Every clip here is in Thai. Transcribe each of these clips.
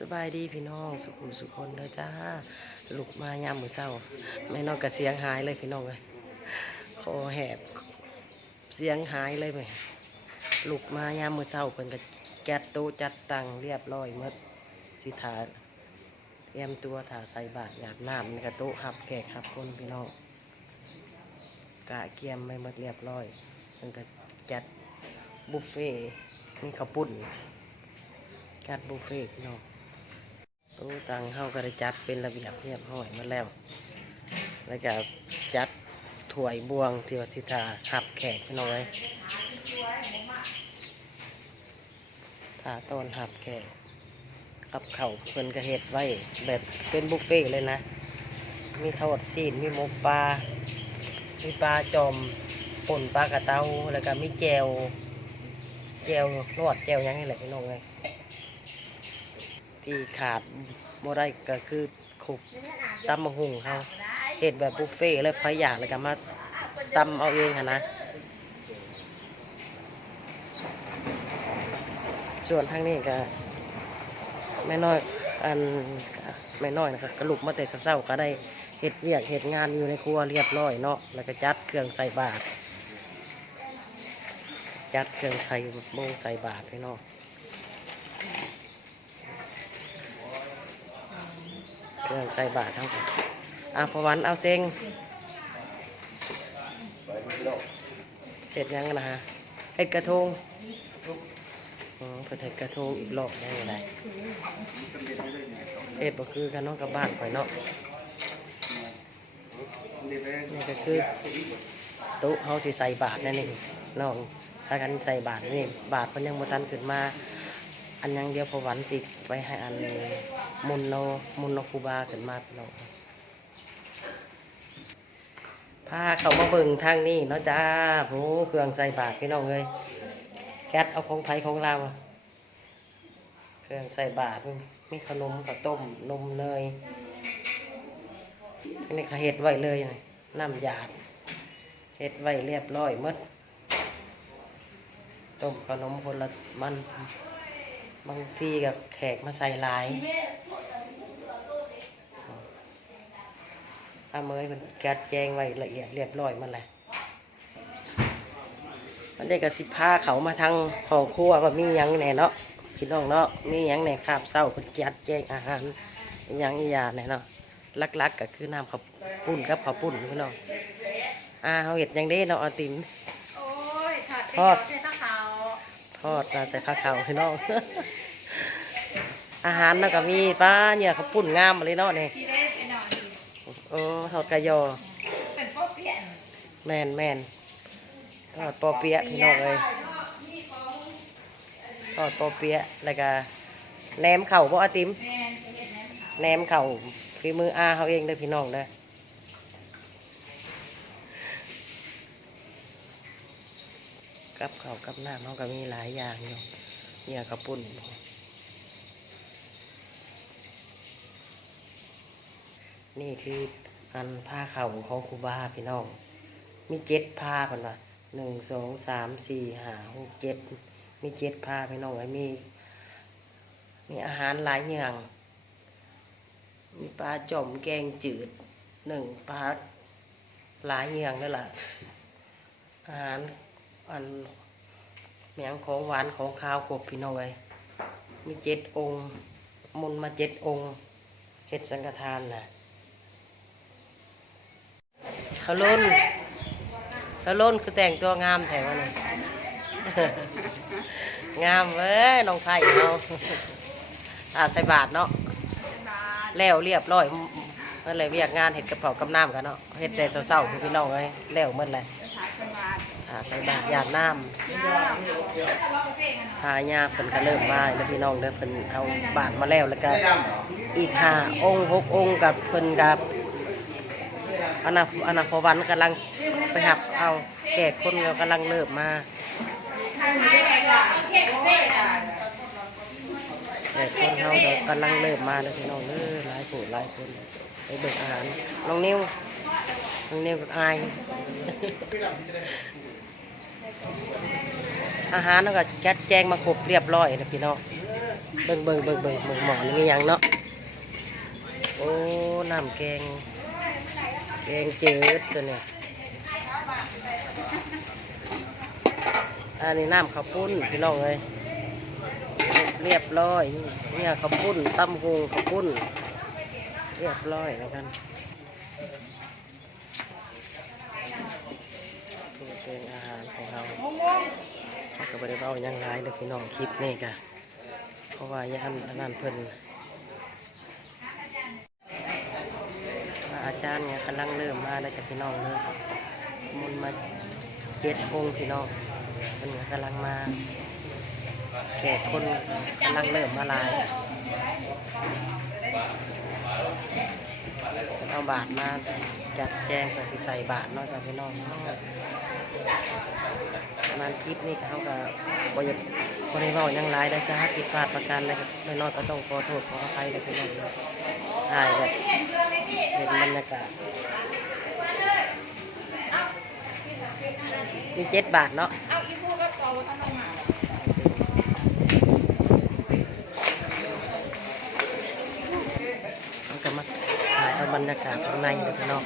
สบายดีพี่น้องสุขุมสุคนเด้อจ้าลุกมายามมือเช้าแม่นองกระเสียงหายเลยพี่น้องเลยคอแหบเสียงหายเลยไหมลุกมายามมือเช้าเพิ่นก็จัดโต๊ะจัดตังเรียบร้อยหมดสิทาเตรียมตัวถาใส่บาตรหยาดน้ำในกระโต๊ะหับแขกหับคนพี่น้องกะเกียมไม่หมดเรียบร้อยเพิ่นก็จัดบุฟเฟ่มีข้าวปุ้นจัดบุฟเฟ่พี่น้อง ตู้ตังเข้าก็ได้จัดเป็นระเบียบเรียบร้อยมาแล้ว แล้วก็จัดถวยบวงที่วัดทิทาหับแขกพี่น้องไว้ถาต้อนหับแขกกับเข่าเพิ่นกระเฮ็ดไว้แบบเป็นบุฟเฟ่เลยนะ มีทอดซีนมีหมกปลา มีปลาจอมป่นปลากระเตาแล้วก็มีแจวแจวนวดแจวยังนี่แหละพี่น้องเลย ที่ขาดโมได้ก็คือขุกตำมะหุงเขาเห็ดแบบบุฟเฟ่แล้วพอยอยากเลยก็มาตำเอาเองค่ะนะ ส่วนทางนี้ก็แม่น้อยอันแม่น้อยนะครับกระลุกมาแต่เช้าๆก็ได้เห็ดเวียกเห็ดงานอยู่ในครัวเรียบร้อยเนาะแล้วก็จัดเครื่องใส่บาตรจัดเครื่องใส่โมงใส่บาตรพี่น้อง เครื่องใส่บาตรทั้งหมดอะพอวันเอาเซ็งเสร็จยังนะฮะเห็ดกระทงอ๋อเพิ่นเห็ดกระทงอีกรอบได้ไงเห็ดบ่คือกันเนาะกับบ้านข่อยเนาะนี่ก็คือโต๊ะเฮาสิใส่บาตรนั่นเองน้องถ้ากันใส่บาตรนี่บาตรเพิ่นยังบ่ทันขึ้นมา อันยังเดียวพอหวันสิไว้ให้อัน มุนโนมุนโนคูบาขึ้นมาพี่น้องพาเขามาเบิ่งทางนี้เนาะจ้าโหเครื่องใส่บาตรพี่น้องเลยแก๊สเอาของไทยของเราเครื่องใส่บาตรมีขนมกับต้มนมเนยนนี้เขาเห็ดไว้เลยนะน้ำหยาดเห็ดไว้เรียบร้อยหมดต้มขนมคนละมันบางทีกับแขกมาใส่หลาย อาเมยมันกัดแจงไว้ละเอียดเรียบร้อยมันแหละมันได้กับสิพาเขามาทางห้องครัวว่ามียังแน่เนาะพี่น้องเนาะมียังแน่คาบเศร้าคนจัดแจงอาหารยังอียาแน่เนาะลักๆกก็คือน้ำข้าวปุ้นกับข้าวปุ้นพี่น้องอ่าเขาเห็ดยังได้เนาะอติมโอ้ยถอดทอดใส่ตะเขาทอดมาใส่ข้าวขาวพี่น้องอาหารมันก็มีป้าเนี่ยเขาวปุ้นงามมาเลยเนาะเนี่ย เออทอดกระยอ เป็นพ่อเปลี่ยนแมนแมนทอดปอเปี๊ยะพี่น้องเลยทอดปอเปี๊ยะแล้วก็แหนมเข่าบ่อาติมแม่จะเห็นไหมแหนมเข่าฝีมืออาเขาเองเลยพี่น้องเลยกับเขาวกับน้ำเขาก็มีหลายอย่างอยู่เนี่ยกระปุ่นนี่คือ อันผ้าเข่าของครูบาพี่น้อง มีเจ็ดผ้าคนว่าหนึ่งสองสามสี่ห้าหกเจ็ดมีเจ็ดผ้าพี่น้องไอ้มี มีอาหารหลายอย่าง มีปลาจอมแกงจืดหนึ่งปลาหลายอย่างนั่นแหละอาหารอันเมียงของหวานของข้าวกบพี่น้องเลยมีเจ็ดองค์ มุนมาเจ็ดองค์เฮ็ดสังฆทานน่ะ ขาล้นเขาล้นคือแต่งตัวงามแถวนี้งามเว้ยน้องไผ่เราอาใส่บาทเนาะแล้วเรียบร้อยเมื่อไรเวียกงานเห็ดกระเพรากำน้ำกันเนาะเห็ดแต่เศร้าๆคือพี่น้องเลยแล้วเมื่อไรอาใส่บาทหยาดน้ำพายาเพิ่นก็เริ่มมาแล้วพี่น้องเด้อเพิ่นเอาบาทมาแล้วแล้วก็อีกห้าองค์หกองค์กับเพิ่นกับ อันน่ะอันน่ะพวันกำลังไปหับเอาแขกคนก็กำลังเริ่มาแขกคนเขาก็กำลังเริ่มาแล้วพี่น้องเด้อหลายผู้หลายคนไปเบิกอาหารน้องนิ้วน้องนิ้วกับอายอาหารแล้วก็จัดแจงมาครบเรียบร้อยนะพี่น้องเบิ่งเบิ่งเบิ่งเบิ่งเบิ่งหมอนี่ยังเนาะโอ้น้ำแกง แกงจืดตัวเนี่ยอันนี้น้ำข้าวปุ้นพี่น้องเลยเรียบร้อย เนี่ยข้าวปุ้นตำหงข้าวปุ้น เรียบร้อยแล้วกันเป็นอาหารของเราเขาก็บริเวาหยังไรเลยพี่น้องคลิปนี่กะเพราะว่าย่านอันนั้นเพิ่นว่า อาจารย์เนี่ยกำลังเริ่มมาแล้วจากพี่น้องเลยมุนมาเจ็ดองค์พี่น้องเพิ่นก็กำลังมาแก่คนกำลังเริ่มมาลายเอาบาทมาจัดแจงกับสิใส่บาทนอกจากพี่น้อง ประมาณคลิปนี้เขาก็บริบริวารยังหลายได้จ้าผิดพลาดประการอะไรไม่น้อยก็ต้องขอโทษขออภัยเลยพี่น้องนะถ่ายแบบเห็นบรรยากาศมีเจ็ดบาทเนาะเอาอีพูก็ต่อว่าต้องมามันก็มาถ่ายเอาบรรยากาศข้างในเลยพี่น้อง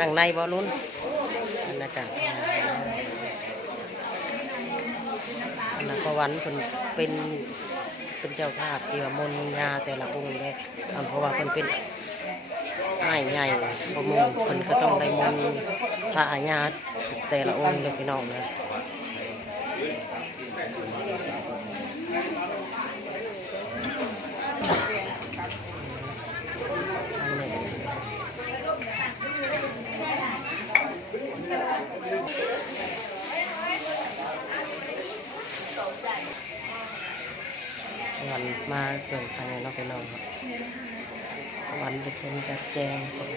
นั่งในบอลุ้นบรรยากาศข้างในอันนั้นพระวันเป็นเป็นเป็นเจ้าภาพที่ว่ามนยาแต่ละองค์เลยเพราะว่าเพิ่นเป็นไม้ใหญ่ประมงเพิ่นก็ต้องได้มนพระอาญาแต่ละองค์เลยพี่น้องเลย วันมาเกิดภายในนอกไปนอกครับวันจะเป็นจัดแจงคน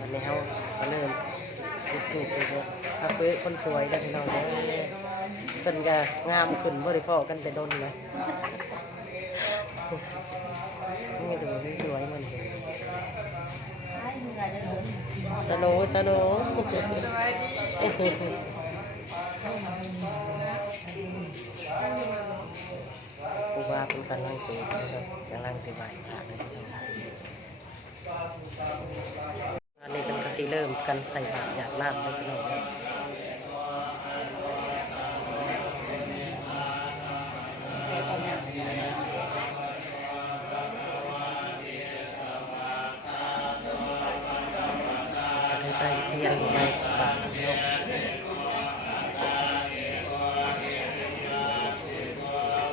วันนี้เขาก็เริ่มถูกๆไปเลยถ้าเป๊ะคนสวยได้พี่น้องเลยเป็นก็งามขึ้นบริพ่อกันแต่ดนเลย สโนว์สโนว์ครูบาเป็นกำลังสูงนะครับกำลังติบายผ่านนะครับอันนี้เป็นกระสีเริ่มกันใส่บาตรหยาดน้ำได้พี่น้อ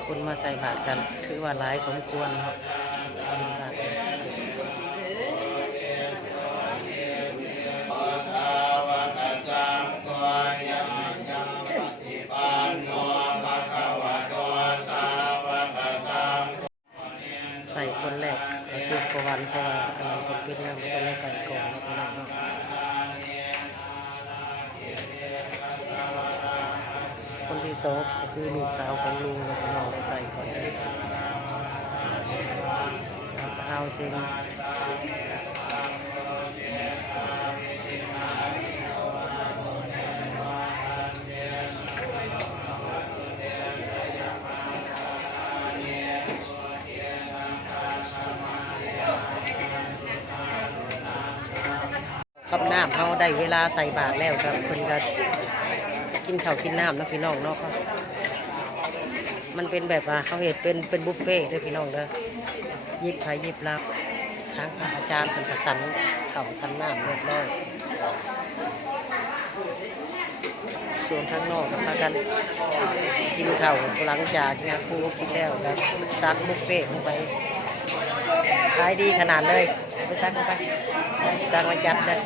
คุณมาใส่บาตรกัน ถือว่าร้ายสมควรครับใส่คนแรกก็คือประวันเพราะว่าอันนั้นคนเป็นน้ำไม่ต้องได้ใส่ก่อนนะพี่น้อ ที่สองก็คือลูกสาวของลุงนะพี่น้องได้ใส่ก่อนเอาเส้นกับน้ำเขาได้เวลาใส่บาตรแล้วครับคนก็ กินข้าวกินน้ำนะพี่น้องเนาะครับมันเป็นแบบว่าเขาเห็ดเป็นเป็นบุฟเฟ่ต์เด้วยพี่น้องเด้อยิบไผ่ยิบรับทางพระอาจารย์เป็นกระสันเข่าสันน้ำเรียบร้อยส่วนข้างนอกกับพากันกินข้าวหลังจากงานครูกินแล้วครับซัดบุฟเฟ่ต์ลงไปขายดีขนาดเลยไปซักลงไปสั่งมาจัดเลย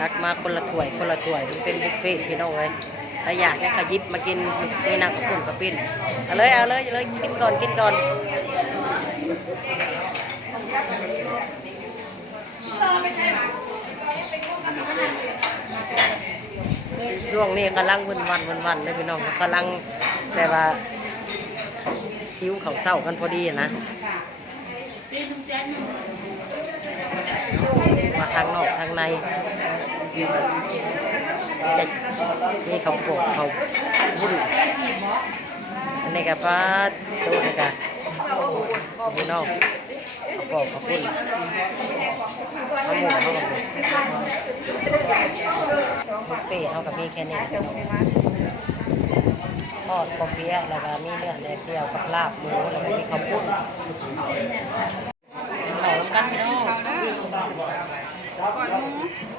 ทักมาคนละถ้วยคนละถ้วยมันเป็นบุฟเฟ่ต์พี่น้องเลยถ้าอยากเนี่ยขยิบมากินนี่นักกับปุ่นกับปิ้นเอาเลยเอาเลยเอาเลยกินก่อนกินก่อนช่วงนี้กำลังวันวันวันวันเลยพี่น้องกำลังแต่ว่าคิ้วเขาเศร้ากันพอดีนะ ทางนอกทางในจะมีเขาโกกเขาบุญอันนี้กับป้าตัวนี้กับพี่น้องเขาโกกเขาบุญเขาหมูเขากับบุญบุฟเฟ่เขากับมีแค่นี้ทอดปอเปี๊ยะแล้วก็มีเนื้อแดดเดียวกับลาบหมูแล้วก็มีข้าวปุ้นเหล่ากันพี่น้อง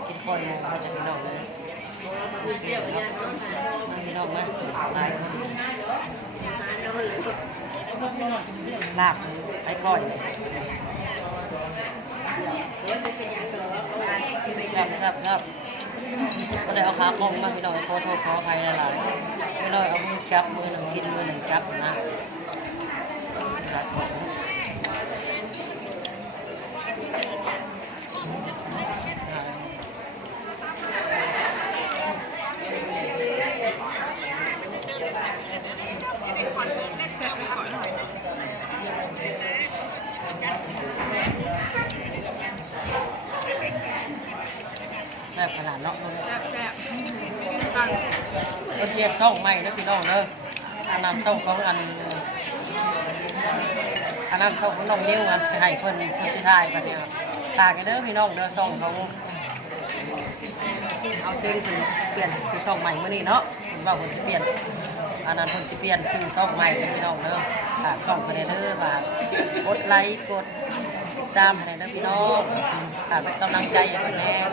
กินคนหมูมาจากพี่น้องเลยมาพี่น้องมาลาย ลาบไอ้ก้อยงับงับงับก็ได้เอาขาคงมาพี่น้องขอโทษขออภัยหลายๆพี่น้องเอามือจับมือหนึ่งกินมือหนึ่งจับนะครับผมแซ่บขนาดเนาะ แซ่บแซ่บกินกัน ก็เจี๊ยบซ่องใหม่นะพี่น้องเด้ออันนั้นซ่องของอันอันนั้นซ่องของน้องนิ้วอันสิให้เพิ่นเพิ่นสิถ่ายกันเนี่ยตากันเด้อพี่น้องเด้อซ่องเขาเอาซื้อเพิ่นเปลี่ยนซื้อซ่องใหม่มื้อนี้เนาะเพิ่นว่าเพิ่นสิเปลี่ยนอันนั้นเพิ่นสิเปลี่ยนซื้อซ่องใหม่เพี่น้องเด้อฝากซ่องเพิ่นเด้อบาทกดไลค์กดติดตามให้เด้อพี่น้องฝากเป็นกำลังใจให้เพิ่นแน่ถ้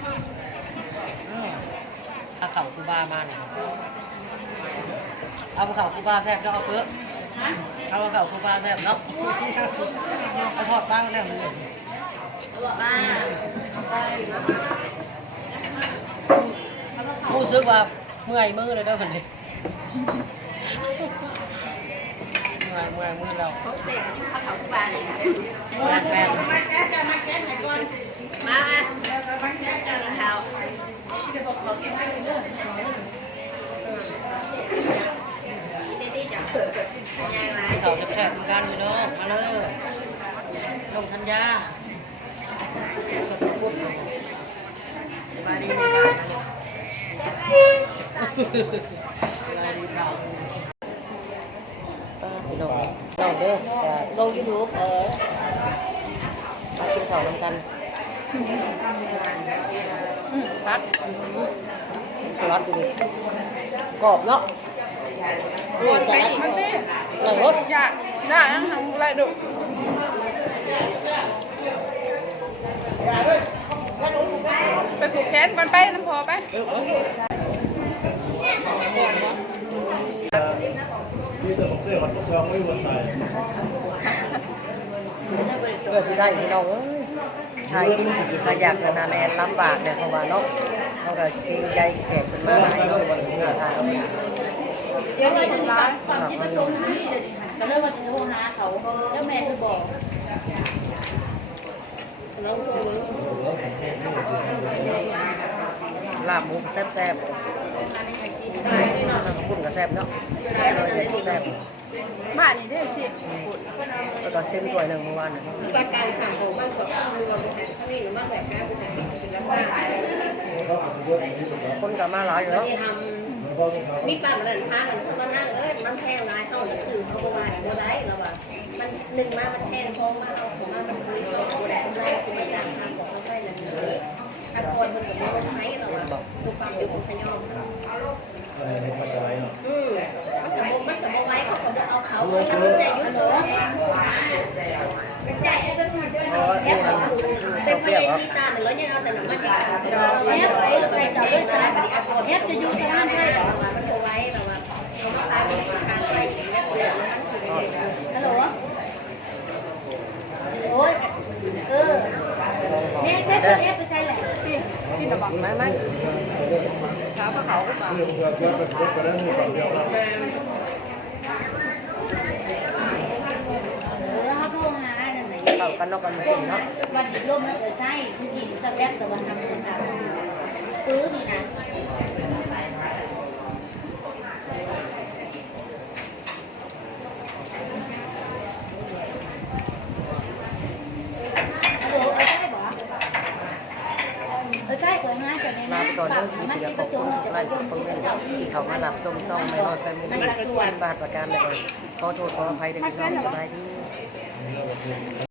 า เขาคูบามาเนี่ยเอาเขาคูบาแทบก็เอาเพื่อเอาเขาคูบาแทบเนาะเอาทอดบ้างได้มันเลยรู้สึกว่าเมื่อยมือเลยเด้อคนนี้เมื่อยเมื่อยมือเราเขาเสร็จเขาเขาบ้านเลยแม่แม่มาแค่จะมาแค่ไหนก่อนมา มาแค่จะมีข้าวดีดีจ้ะยังไงเขาจะแฉะกันพี่น้องมาเลยลงทัญญาสดปุ๊บสบายดีไหมบ้างสบายดีเปล่าพี่น้องน้องเด้อจะลงยูทูบเออมากินข้าวนำกัน พักสลัดดูดิกรอบเนาะก่อนไปอีกมันเต้ไหนรสอยาอย่าอันทำอะไรดูไปผูกแขนก่อนไปน้ำพอไปเพื่อสิได้พี่น้องเอ้ย ชายกินขยักนาแนนลำบากเนี่ยเพราะว่าเนาะเขาก็เกรงใจแขกเป็นมาหลายเนาะวันนี้ทานเอาไปเดี๋ยวเราจะร้านความที่ประตูนี่ก็เริ่มว่าโทรหาเขาแล้วแม่จะบอกแล้วลาบหมูแซ่บๆน้ำกุ้งก็แซ่บเนาะแซ่บ บ้านนี่ได้สิแล้วก็เส้นถ้วยหนึ่งเมื่อวานนะคือการการสั่งของมันกับข้าวรวมทั้งนี้หรือมากแบบการเป็นเป็นราคาคนก็มาหลายอยู่เนาะที่ทำนี่ป้ามันเลยทางมันนั่งเอ้ยมันแพงนายเข้าถือเขาบอกว่าบ่ได้แล้วว่ามันหนึ่งมามันแพงสองมาเอาของมามันคือเราบ่ได้ได้คือมันจากทางของเราได้นั่นเลย ถ้าคนมันก็บ่ใช้เราว่าตัวความอยู่ของขยอมอืมมันก็บ่มันก็บ่ไว้เขาก็บ่เอาเขาเขาใจยุ่งเถอะเพราะว่านี่มันเปไม่รี้ยวได้เนาะซีตาเนี่ราเนี่ยเอาแต่น้ำมันจเราเราไว้เราไปเทนะปฏิอาคนเนี่ยจะยู่ที่นั่นได้เราว่ามันเอาไว้เราว่าเราตายเป็นทางไปอย่างเงี้ยเดี๋ยวมันสุดเลยฮัลโหลโอ้ยเออแม่ใช้ตัวนี้ไปใช้แหละ พี่พี่ระวังไม่ไม่เท้าเขาก็มาเออเขาโทรหานั่นไหนข้ากันเนาะกันมากินเนาะวันร่มมันจะใส่ผู้หญิงสักแป๊บแต่วันทำเลยค่ะปื้อนี่นะ ก่อนเรื่องที่จะขอบคุณทุกไลค์ทุกคอมเมนต์ที่เขามารับชมซ่องไม่รอดแฟมิลี่เป็นบาดประการเลยขอโทษขออภัยในพี่น้องสบายดี